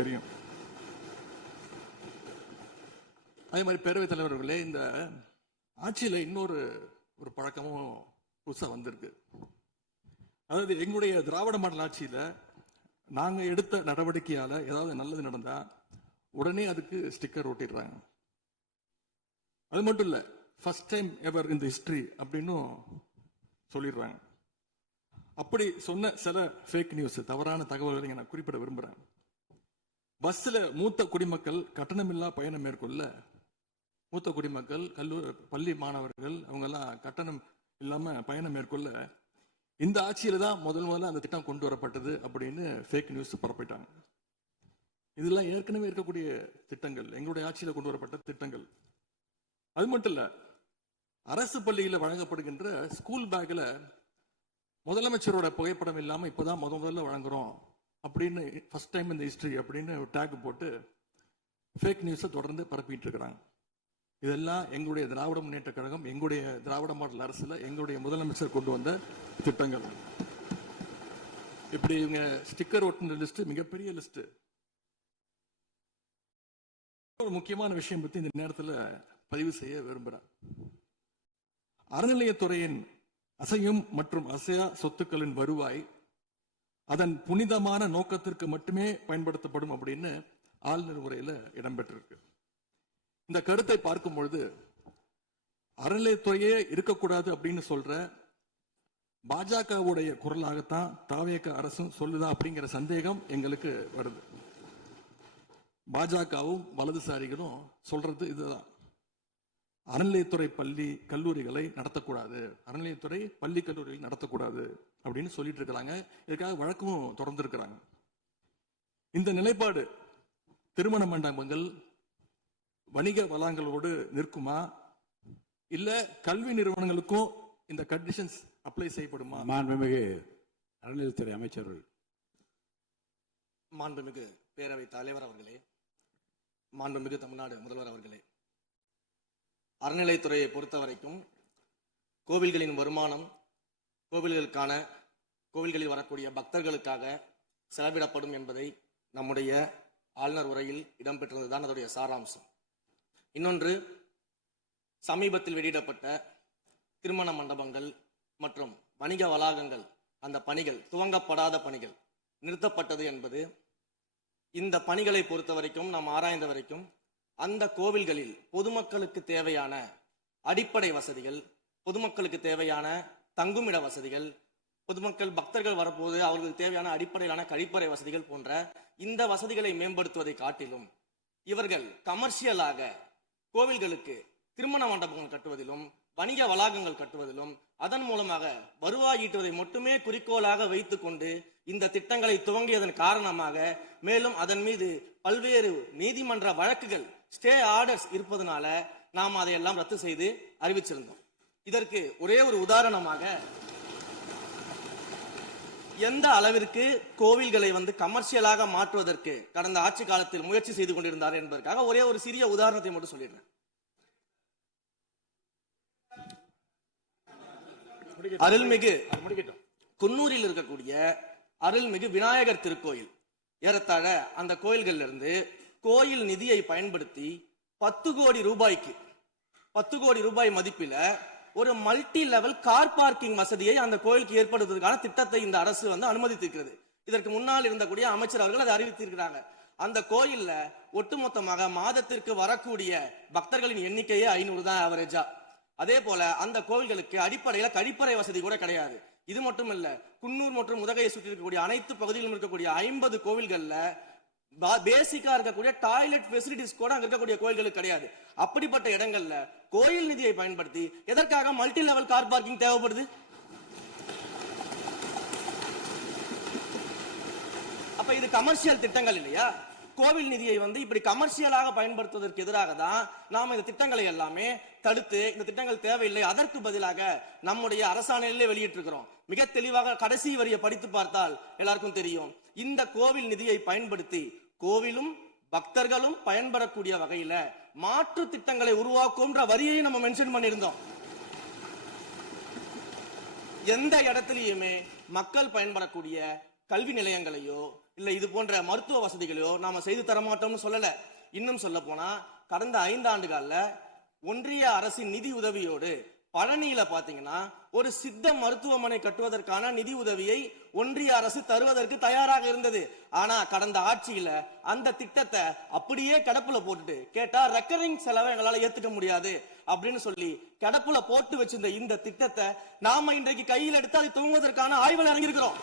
தெரியும். அதே மாதிரி பேரவைத் தலைவர்களே, இந்த ஆட்சியில இன்னொரு பழக்கமும் புதுசா வந்திருக்கு. அதாவது எங்களுடைய திராவிட மாடல் ஆட்சியில நாங்க எடுத்த நடவடிக்கையால ஏதாவது நல்லது நடந்தா உடனே அதுக்கு ஸ்டிக்கர் ஒட்டிடுறாங்க. அது மட்டும் இல்ல, ஃபர்ஸ்ட் டைம் எவர் இன் தி ஹிஸ்டரி அப்படின்னு சொல்லிடுறாங்க. அப்படி சொன்ன சில ஃபேக் நியூஸ், தவறான தகவல்களை நான் குறிப்பிட விரும்புறேன். பஸ்ல மூத்த குடிமக்கள் கட்டணமில்லா பயணம் மேற்கொள்ள, மூத்த குடிமக்கள், கல்லூரி பள்ளி மாணவர்கள் அவங்க எல்லாம் கட்டணம் இல்லாம பயணம் மேற்கொள்ள இந்த ஆட்சியில தான் முதல்ல அந்த திட்டம் கொண்டு வரப்பட்டது அப்படின்னு ஃபேக் நியூஸ் பரப்பிட்டாங்க. இதெல்லாம் ஏற்கனவே இருக்கக்கூடிய திட்டங்கள், எங்களுடைய ஆட்சியில கொண்டு வரப்பட்ட திட்டங்கள். அது மட்டும் இல்ல, அரசு பள்ளியில் வழங்கப்படுகின்ற ஸ்கூல் பேக்ல முதலமைச்சரோட புகைப்படம் இல்லாம இப்பதான் முதல்ல வழங்குறோம் அப்படின்னு, ஃபர்ஸ்ட் டைம் இந்த ஹிஸ்டரி அப்படின்னு டேக் போட்டு ஃபேக் நியூஸை தொடர்ந்து பரப்பிட்டு இருக்கிறாங்க. இதெல்லாம் எங்களுடைய திராவிட முன்னேற்ற கழகம், எங்களுடைய திராவிட மாடல் அரசுல எங்களுடைய முதலமைச்சர் கொண்டு வந்த திட்டங்கள். இப்படி இவங்க ஸ்டிக்கர் ஒட்டின லிஸ்ட் மிகப்பெரிய லிஸ்ட். ஒரு முக்கியமான விஷயம் பத்தி இந்த நேரத்தில் பதிவு செய்ய விரும்புகிறேன். அறநிலையத்துறையின் அசையும் மற்றும் அசையா சொத்துக்களின் வருவாய் அதன் புனிதமான நோக்கத்திற்கு மட்டுமே பயன்படுத்தப்படும் அப்படின்னு ஆளுநர் உரையில இடம்பெற்றிருக்கு. இந்த கருத்தை பார்க்கும் பொழுது அறநிலையத்துறையே இருக்கக்கூடாது அப்படின்னு சொல்ற பாஜகவுடைய குரலாகத்தான் தாவேக அரசும் சொல்லுதா அப்படிங்கிற சந்தேகம் எங்களுக்கு வருது. பாஜகவும் வலதுசாரிகளும் சொல்றது இதுதான். அறநிலையத்துறை பள்ளி கல்லூரிகளை நடத்தக்கூடாது, அறநிலையத்துறை பள்ளி கல்லூரிகள் நடத்தக்கூடாது அப்படின்னு சொல்லிட்டு இருக்கிறாங்க. இதுக்காக வழக்கும் தொடர்ந்து இருக்கிறாங்க. இந்த நிலைப்பாடு திருமண மண்டபங்கள், வணிக வளாகங்களோடு நிற்குமா, இல்ல கல்வி நிறுவனங்களுக்கும் இந்த கண்டிஷன்ஸ் அப்ளை செய்யப்படுமா? மாண்புமிகு அறநிலையத்துறை அமைச்சர்கள். மாண்புமிகு பேரவை தலைவர் அவர்களே, மாண்புமிகு தமிழ்நாடு முதல்வர் அவர்களே, அறநிலையத்துறையை பொறுத்த வரைக்கும் கோவில்களின் வருமானம் கோவில்களில் வரக்கூடிய பக்தர்களுக்காக செலவிடப்படும் என்பதை நம்முடைய ஆளுநர் உரையில் இடம்பெற்றதுதான் அதனுடைய சாராம்சம். இன்னொன்று, சமீபத்தில் வெளியிடப்பட்ட திருமண மண்டபங்கள் மற்றும் வணிக வளாகங்கள், அந்த பணிகள் துவங்கப்படாத பணிகள் நிறுத்தப்பட்டது என்பது, இந்த பணிகளை பொறுத்த வரைக்கும் நாம் ஆராய்ந்த வரைக்கும் அந்த கோவில்களில் பொதுமக்களுக்கு தேவையான அடிப்படை வசதிகள், பொதுமக்களுக்கு தேவையான தங்குமிட வசதிகள், பொதுமக்கள் பக்தர்கள் வரப்போது அவர்களுக்கு தேவையான அடிப்படையிலான கழிப்பறை வசதிகள் போன்ற இந்த வசதிகளை மேம்படுத்துவதை காட்டிலும் இவர்கள் கமர்ஷியலாக கோவில்களுக்கு திருமண மண்டபங்கள் கட்டுவதிலும் வணிக வளாகங்கள் கட்டுவதிலும் அதன் மூலமாக வருவாய் ஈட்டுவதை மட்டுமே குறிக்கோளாக வைத்துக் கொண்டு இந்த திட்டங்களை துவங்கியதன் காரணமாக மேலும் அதன் மீது பல்வேறு நீதிமன்ற வழக்குகள், ஸ்டே ஆர்டர்ஸ் இருப்பதனால நாம் அதையெல்லாம் ரத்து செய்து அறிவிச்சிருந்தோம். இதற்கு ஒரே ஒரு உதாரணமாக, எந்த அளவிற்கு கோவில்களை கமர்ஷியலாக மாற்றுவதற்கு கடந்த ஆட்சி காலத்தில் முயற்சி செய்து கொண்டிருந்தார் என்பதற்காக ஒரே ஒரு சிறிய உதாரணத்தை மட்டும் சொல்லிடுறேன். அருள்மிகு குன்னூரில் இருக்கக்கூடிய அருள்மிகு விநாயகர் திருக்கோயில், ஏறத்தாழ அந்த கோயில்கள் இருந்து கோயில் நிதியை பயன்படுத்தி 10 கோடி ரூபாய் மதிப்பில ஒரு மல்டி லெவல் கார் பார்க்கிங் வசதியை அந்த கோயிலுக்கு ஏற்படுத்துவதற்கான திட்டத்தை இந்த அரசு அனுமதித்திருக்கிறது. இதற்கு முன்னால் இருந்தக்கூடிய அமைச்சர் அவர்கள் அதை அறிவித்திருக்கிறாங்க. அந்த கோயில்ல ஒட்டுமொத்தமாக மாதத்திற்கு வரக்கூடிய பக்தர்களின் எண்ணிக்கையே 500 தான் ஆவரேஜா. அதே போல அந்த கோவில்களுக்கு அடிப்படையில கழிப்பறை வசதி கூட கிடையாது. இது மட்டும் இல்ல, குன்னூர் மற்றும் உதகையை சுற்றி இருக்கக்கூடிய அனைத்து பகுதிகளிலும் இருக்கக்கூடிய 50 கோவில்கள்ல பேசிக்கா இருக்கக்கூடிய டாய்லெட் ஃபெசிலிட்டிஸ் கூட அங்க இருக்கக்கூடிய கோயில்களுக்கு கிடையாது. அப்படிப்பட்ட இடங்கள்ல கோயில் நிதியை பயன்படுத்தி எதற்காக மல்டி லெவல் கார் பார்க்கிங் தேவைப்படுது? அப்ப இது கமர்ஷியல் திட்டங்கள் இல்லையா? கோவில் நிதியை இப்படி கமர்ஷியலாக பயன்படுத்துவதற்கு எதிராக தான் நாம இந்த திட்டங்களை எல்லாமே தடுத்து, இந்த திட்டங்கள் தேவையில்லை, அதற்கு பதிலாக நம்முடைய அரசாணையிலே வெளியிட்டிருக்கிறோம். மிக தெளிவாக கடைசி வரியை படித்து பார்த்தால் எல்லாருக்கும் தெரியும். இந்த கோவில் நிதியை பயன்படுத்தி கோவிலும் பக்தர்களும் பயன்படக்கூடிய வகையில மாற்று திட்டங்களை உருவாக்கும்ன்ற வரியை நம்ம மென்ஷன் பண்ணியிருந்தோம். எந்த இடத்திலையுமே மக்கள் பயன்படக்கூடிய கல்வி நிலையங்களையோ இல்ல இது போன்ற மருத்துவ வசதிகளையோ நாம செய்து தர மாட்டோம்னு சொல்லல. இன்னும் சொல்ல போனா கடந்த 5 ஆண்டுகள்ல ஒன்றிய அரசின் நிதி உதவியோடு பழனியில பாத்தீங்கன்னா ஒரு சித்த மருத்துவமனை கட்டுவதற்கான நிதி உதவியை ஒன்றிய அரசு தருவதற்கு தயாராக இருந்தது. ஆனா கடந்த ஆட்சியில அந்த திட்டத்தை அப்படியே கிடப்புல போட்டுட்டு கேட்டா ரெக்கரிங் செலவை எங்களால ஏத்துக்க முடியாது அப்படின்னு சொல்லி கிடப்புல போட்டு வச்சிருந்த இந்த திட்டத்தை நாம இன்றைக்கு கையில் எடுத்து அதை துவங்குவதற்கான ஆய்வில் இறங்கியிருக்கிறோம்.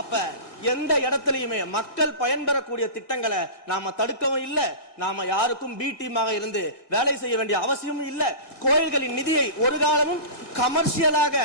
அப்ப எந்த இடத்துலயுமே மக்கள் பயன்பெறக்கூடிய திட்டங்களை நாம தடுக்கவும் இல்ல, நாம யாருக்கும் பி டீமாக இருந்து வேலை செய்ய வேண்டிய அவசியமும் இல்ல. கோயில்களின் நிதியை ஒரு காலமும் கமர்ஷியலாக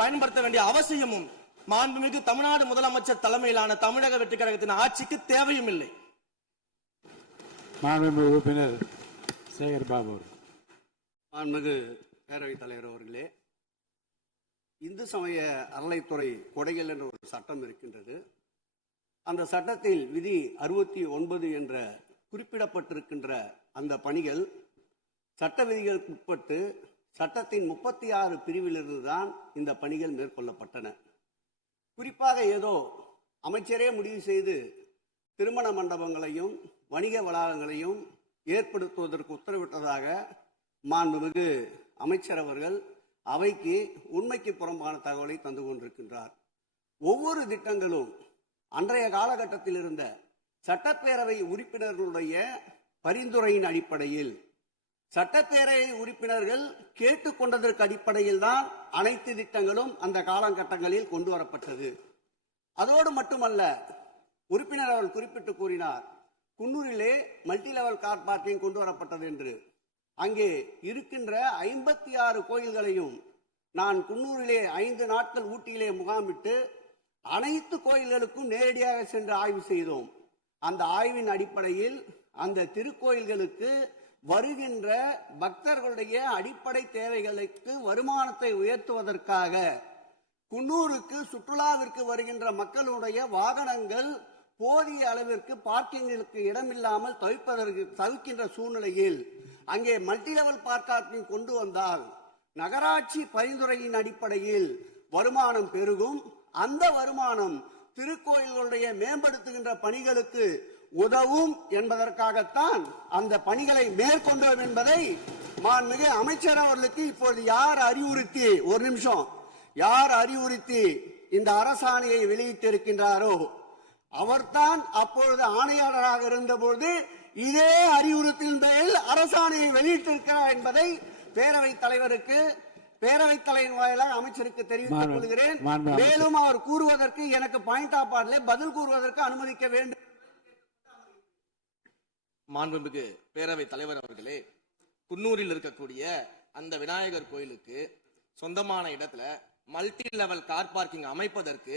பயன்படுத்த வேண்டிய அவசியமும் மாண்புமிகு தமிழ்நாடு முதலமைச்சர் தலைமையிலான தமிழக வெற்றி கழகத்தின் ஆட்சிக்கு தேவையும் இல்லை. மாண்புமிகு உறுப்பினர் சேகர் பாபு அவர்கள். மாண்புமிகு பேரவைத் தலைவர் அவர்களே, இந்து சமய அறநிலைத்துறை கொடைகள் என்ற ஒரு சட்டம் இருக்கின்றது. அந்த சட்டத்தில் விதி 69 என்ற குறிப்பிடப்பட்டிருக்கின்ற அந்த பணிகள் சட்ட விதிகளுக்கு உட்பட்டு சட்டத்தின் 36 பிரிவிலிருந்து தான் இந்த பணிகள் மேற்கொள்ளப்பட்டன. குறிப்பாக ஏதோ அமைச்சரே முடிவு செய்து திருமண மண்டபங்களையும் வணிக வளாகங்களையும் ஏற்படுத்துவதற்கு உத்தரவிட்டதாக மாண்புமிகு அமைச்சர் அவர்கள் அவைக்கு உண்மைக்கு புறம்பான தகவலை தந்து கொண்டிருக்கின்றார். ஒவ்வொரு திட்டங்களும் அன்றைய காலகட்டத்தில் இருந்த சட்டப்பேரவை உறுப்பினர்களுடைய பரிந்துரையின் அடிப்படையில் சட்டப்பேரவை உறுப்பினர்கள் கேட்டுக்கொண்டதற்கு அடிப்படையில் தான் அனைத்து திட்டங்களும் அந்த காலகட்டங்களில் கொண்டு வரப்பட்டது. அதோடு மட்டுமல்ல, உறுப்பினர் அவர்கள் குறிப்பிட்டு கூறினார், குன்னூரிலே மல்டி லெவல் கார் பார்க்கிங் கொண்டு வரப்பட்டது என்று. அங்கே இருக்கின்ற 56 கோயில்களையும் நான் குன்னூரிலே 5 நாட்கள் ஊட்டியிலே முகாமிட்டு அனைத்து கோயில்களுக்கும் நேரடியாக சென்று ஆய்வு செய்தோம். அந்த ஆய்வின் அடிப்படையில் அந்த திருக்கோயில்களுக்கு வருகின்ற பக்தர்களுடைய அடிப்படை தேவைகளுக்கு வருமானத்தை உயர்த்துவதற்காக குன்னூருக்கு சுற்றுலாவிற்கு வருகின்ற மக்களுடைய வாகனங்கள் போதிய அளவிற்கு பார்க்கிங்களுக்கு இடமில்லாமல் தவிக்கின்ற சூழ்நிலையில் அங்கே மல்டி லெவல் பார்க்கிங் கொண்டு வந்தால் நகராட்சி பரிந்துரையின் அடிப்படையில் வருமானம் பெருகும். அந்த வருமானம் திருக்கோயில்களுடைய மேம்படுத்துகின்ற பணிகளுக்கு உதவும் என்பதற்காகத்தான் அந்த பணிகளை மேற்கொண்டோம் என்பதை மாண்புமிகு அமைச்சர் அவர்களுக்கு இப்போது யார் அறிவுறுத்தி, ஒரு நிமிஷம், யார் அறிவுறுத்தி இந்த அரசாணையை வெளியிட்டிருக்கின்றாரோ அவர்தான் அப்பொழுது ஆணையாளராக இருந்தபோது இதே அறிவுறுத்தின் பேரில் அரசாணையை வெளியிட்டிருக்கிறார் என்பதை பேரவைத் தலைவருக்கு, பேரவைத் தலைவர் வாயிலாக அமைச்சருக்கு தெரிவித்துக் கொள்கிறேன். மேலும் அவர் கூறுவதற்கு எனக்கு பாயிண்ட் ஆஃப் ஆர்டர் பதில் கூறுவதற்கு அனுமதிக்க வேண்டும். மாண்புமிகு பேரவைத் தலைவர் அவர்களே, குன்னூரில் இருக்கக்கூடிய அந்த விநாயகர் கோயிலுக்கு சொந்தமான இடத்துல மல்டி லெவல் கார் பார்க்கிங் அமைப்பதற்கு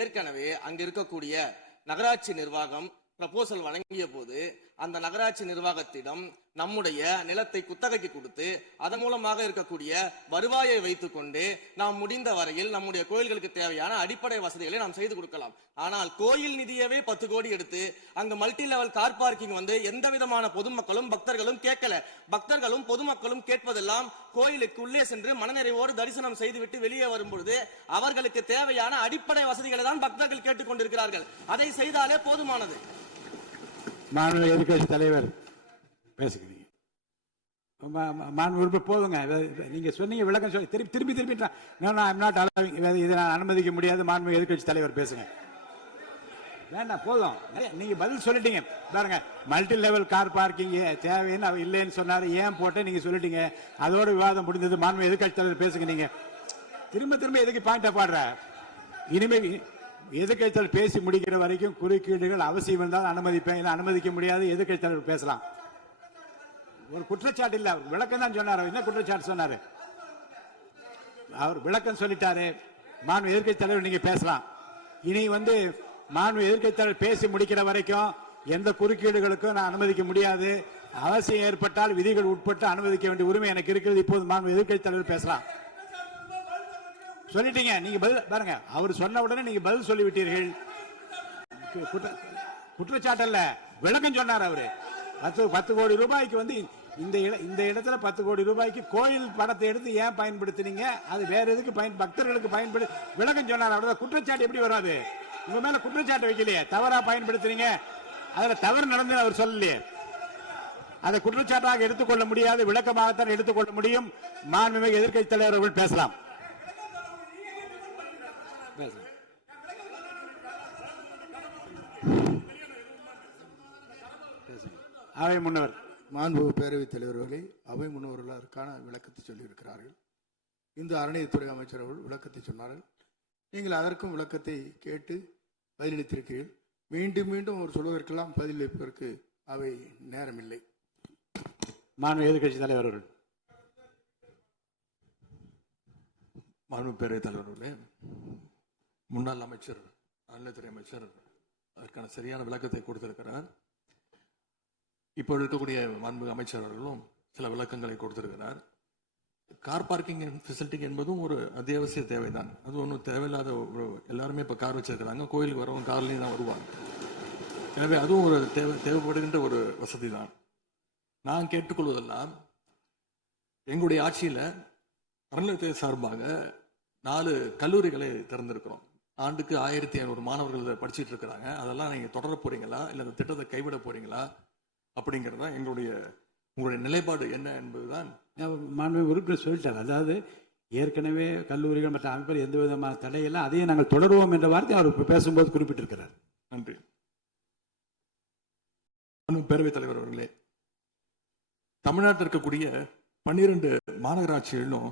ஏற்கனவே அங்க இருக்கக்கூடிய நகராட்சி நிர்வாகம் ப்ரப்போசல் வழங்கிய போது அந்த நகராட்சி நிர்வாகத்திடம் நம்முடைய நிலத்தை குத்தகைக்கு கொடுத்து அதன் மூலமாக இருக்கக்கூடிய வருவாயை வைத்துக் கொண்டு நாம் முடிந்த வரையில் நம்முடைய கோயில்களுக்கு தேவையான அடிப்படை வசதிகளை நாம் செய்து கொடுக்கலாம். ஆனால் கோயில் நிதியவே 10 கோடி எடுத்து அங்கு மல்டி லெவல் கார் பார்க்கிங் எந்த விதமான பொதுமக்களும் பக்தர்களும் கேட்கல. பக்தர்களும் பொதுமக்களும் கேட்பதெல்லாம் கோயிலுக்கு உள்ளே சென்று மனநிறைவோடு தரிசனம் செய்துவிட்டு வெளியே வரும்பொழுது அவர்களுக்கு தேவையான அடிப்படை வசதிகளை தான் பக்தர்கள் கேட்டுக்கொண்டிருக்கிறார்கள். அதை செய்தாலே போதுமானது. மாண்பு எதிர்கட்சி தலைவர் பேசுகிறீங்க. மாண்பு போதுங்க. நீங்க சொன்னீங்க விளக்கம் சொல்லி திருப்பி இதை நான் அனுமதிக்க முடியாது. மாண்பு எதிர்கட்சி தலைவர் பேசுங்க. வேண்டாம், போதும். நீங்க பதில் சொல்லிட்டீங்க பாருங்க. மல்டி லெவல் கார் பார்க்கிங் தேவைன்னு அவர் இல்லைன்னு சொன்னாரு, ஏன் போட்டு நீங்க சொல்லிட்டீங்க. அதோட விவாதம் முடிந்தது. மாண்பு எதிர்கட்சி தலைவர் பேசுங்க. நீங்க திரும்ப எதுக்கு பாயிண்ட் பாடுற? இனிமே எதிர்கட்சி தலைவர் பேசி முடிக்கிற வரைக்கும் குறுக்கீடுகள் அவசியம் இருந்தால் அனுமதிப்பேன், அனுமதிக்க முடியாது. எதிர்கட்சி தலைவர் பேசலாம். ஒரு குற்றச்சாட்டு இல்ல, அவர் விளக்கம் தான் சொன்னார். என்ன குற்றச்சாட்டு சொன்னாரு? அவர் விளக்கம் சொல்லிட்டாரு. மாண்பு எதிர்கட்சி தலைவர் நீங்க பேசலாம். இனி மாண்பு எதிர்கட்சி தலைவர் பேசி முடிக்கிற வரைக்கும் எந்த குறுக்கீடுகளுக்கும் நான் அனுமதிக்க முடியாது. அவசியம் ஏற்பட்டால் விதிகள் உட்பட்டு அனுமதிக்க வேண்டிய உரிமை எனக்கு இருக்கிறது. இப்போது மாண்பு எதிர்கட்சி தலைவர் பேசலாம். சொல்லிட்டீங்க. நீங்க பதில் பாருங்க. அவர் சொன்ன உடனே நீங்க பதில் சொல்லிவிட்டீர்கள். குற்றச்சாட்டு அல்ல, விளக்கம் சொன்னார் அவரு. 10 கோடி ரூபாய்க்கு இந்த இடத்துல 10 கோடி ரூபாய்க்கு கோயில் படத்தை எடுத்து ஏன் பயன்படுத்தினீங்க? அது வேற எதுக்கு பக்தர்களுக்கு பயன்படுத்தி விளக்கம் சொன்னார். அவ்வளவுதான். குற்றச்சாட்டு எப்படி வராது? உங்க மேல குற்றச்சாட்டு வைக்கலையே, தவறா பயன்படுத்துறீங்க, அதுல தவறு நடந்து அவர் சொல்லலையே. அதை குற்றச்சாட்டாக எடுத்துக்கொள்ள முடியாது, விளக்கமாகத்தான் எடுத்துக்கொள்ள முடியும். மாண்புமிகு எதிர்க்கட்சி தலைவர் அவர்கள் பேசலாம். அவை முன்னவர். மாண்புமிகு பேரவைத் தலைவர்களே, அவை முன்னவர்கள் அதற்கான விளக்கத்தை சொல்லியிருக்கிறார்கள். இந்த அறநிலையத்துறை அமைச்சர் அவர்கள் விளக்கத்தை சொன்னார்கள். நீங்கள் அதற்கும் விளக்கத்தை கேட்டு பதிலளித்திருக்கிறீர்கள். மீண்டும் மீண்டும் அவர் சொல்வதற்கெல்லாம் பதிலளிப்பதற்கு அவை நேரமில்லை. மாண்புமிகு எதிர்க்கட்சி தலைவர் அவர்கள். மாண்புமிகு பேரவைத் தலைவர்களே, முன்னாள் அமைச்சர் அறநிலையத்துறை அமைச்சர் அதற்கான சரியான விளக்கத்தை கொடுத்திருக்கிறார். இப்போ இருக்கக்கூடிய மாண்புமிகு அமைச்சர் அவர்களும் சில விளக்கங்களை கொடுத்திருக்கிறார். கார் பார்க்கிங் ஃபெசிலிட்டி என்பதும் ஒரு அத்தியாவசிய தேவைதான். அது ஒன்றும் தேவையில்லாத ஒரு, எல்லாருமே இப்போ கார் வச்சிருக்கிறாங்க, கோயிலுக்கு வரவங்க கார்லேயும் தான் வருவாங்க. எனவே அதுவும் ஒரு தேவைப்படுகின்ற ஒரு வசதி தான். நான் கேட்டுக்கொள்வதெல்லாம், எங்களுடைய ஆட்சியில் அறநிலையத்துறை சார்பாக 4 கல்லூரிகளை திறந்திருக்கிறோம். ஆண்டுக்கு 1500 மாணவர்கள் படிச்சுட்டு இருக்கிறாங்க. அதெல்லாம் நீங்கள் தொடர போறீங்களா, இல்லை அந்த திட்டத்தை கைவிட போறீங்களா அப்படிங்கிறது தான் உங்களுடைய நிலைப்பாடு என்ன என்பதுதான். மாண்புமிகு உறுப்பினர் சொல்லிட்டார். அதாவது ஏற்கனவே கல்லூரிகள் மற்ற அமைப்பில் எந்த விதமான தடையெல்லாம் அதையும் நாங்கள் தொடருவோம் என்ற வார்த்தை அவர் பேசும்போது குறிப்பிட்டிருக்கிறார். நன்றி. பேரவைத் தலைவர் அவர்களே, தமிழ்நாட்டில் இருக்கக்கூடிய 12 மாநகராட்சிகளிலும்